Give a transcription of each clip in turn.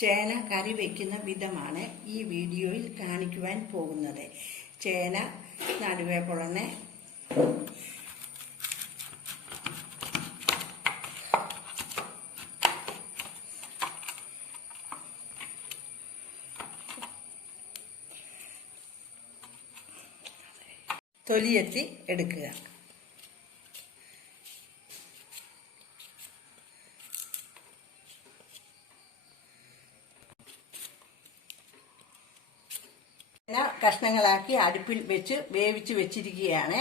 ചേന കറി വയ്ക്കുന്ന വിധമാണ് ഈ വീഡിയോയിൽ കാണിക്കുവാൻ പോകുന്നത്. ചേന നടുവേ പൊളന്ന് തൊലിയെത്തി എടുക്കുക. കഷ്ണങ്ങളാക്കി അടുപ്പിൽ വെച്ച് വേവിച്ച് വെച്ചിരിക്കുകയാണ്.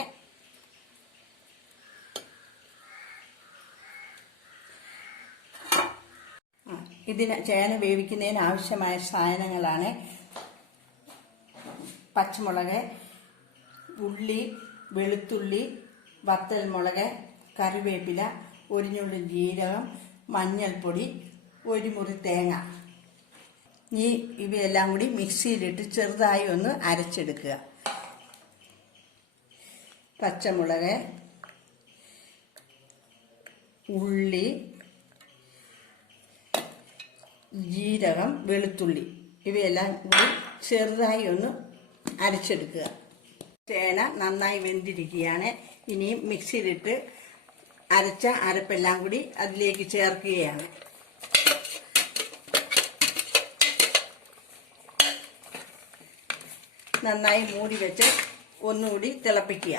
ഇതിന് ചേന വേവിക്കുന്നതിന് ആവശ്യമായ സാധനങ്ങളാണ്: പച്ചമുളക്, ഉള്ളി, വെളുത്തുള്ളി, വത്തൽമുളക്, കറിവേപ്പില, ഒരു ഞുള്ളി ജീരകം, മഞ്ഞൾപ്പൊടി, ഒരു മുറി തേങ്ങ. ഇവയെല്ലാം കൂടി മിക്സിയിലിട്ട് ചെറുതായി ഒന്ന് അരച്ചെടുക്കുക. പച്ചമുളക്, ഉള്ളി, ജീരകം, വെളുത്തുള്ളി ഇവയെല്ലാം കൂടി ചെറുതായി ഒന്ന് അരച്ചെടുക്കുക. ചേന നന്നായി വെന്തിരിക്കുകയാണ്. ഇനിയും മിക്സിയിലിട്ട് അരച്ച അരപ്പെല്ലാം കൂടി അതിലേക്ക് ചേർക്കുകയാണ്. നന്നായി മൂടി വെച്ച് ഒന്നുകൂടി തിളപ്പിക്കുക.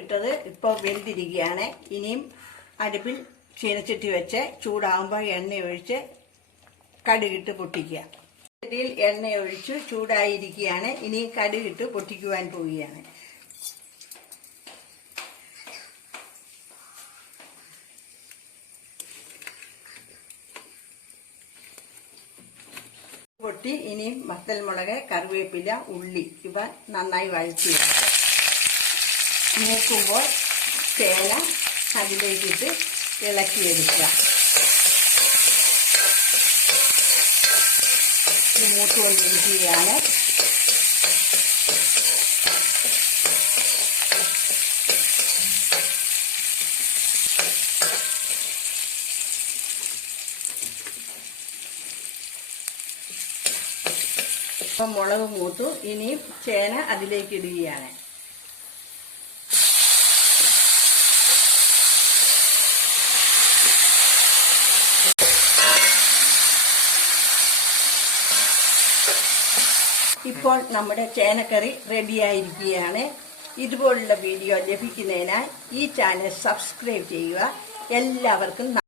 ഇട്ടത് ഇപ്പോൾ വെന്തിരിക്കുകയാണ്. ഇനിയും അടുപ്പിൽ ചീനച്ചട്ടി വെച്ച് ചൂടാകുമ്പോൾ എണ്ണ ഒഴിച്ച് കടുകിട്ട് പൊട്ടിക്കുക. ചട്ടിയിൽ എണ്ണ ഒഴിച്ച് ചൂടായിരിക്കുകയാണ്. ഇനി കടുകിട്ട് പൊട്ടിക്കുവാൻ പോവുകയാണ്. പൊട്ടി ഇനിയും വത്തൽമുളക്, കറിവേപ്പില, ഉള്ളി ഇവ നന്നായി വഴറ്റി മൂക്കുമ്പോൾ ചേന അതിലേക്കിട്ട് ഇളക്കിയെടുക്കുക. ഇത് മൂത്തുകൊണ്ടിരിക്കുകയാണ്. ഇപ്പം മുളക് മൂത്തു. ഇനിയും ചേന അതിലേക്ക് ഇടുകയാണ്. ഇപ്പോൾ നമ്മുടെ ചേനക്കറി റെഡിയായിരിക്കുകയാണ്. ഇതുപോലുള്ള വീഡിയോ ലഭിക്കുന്നതിനാൽ ഈ ചാനൽ സബ്സ്ക്രൈബ് ചെയ്യുക. എല്ലാവർക്കും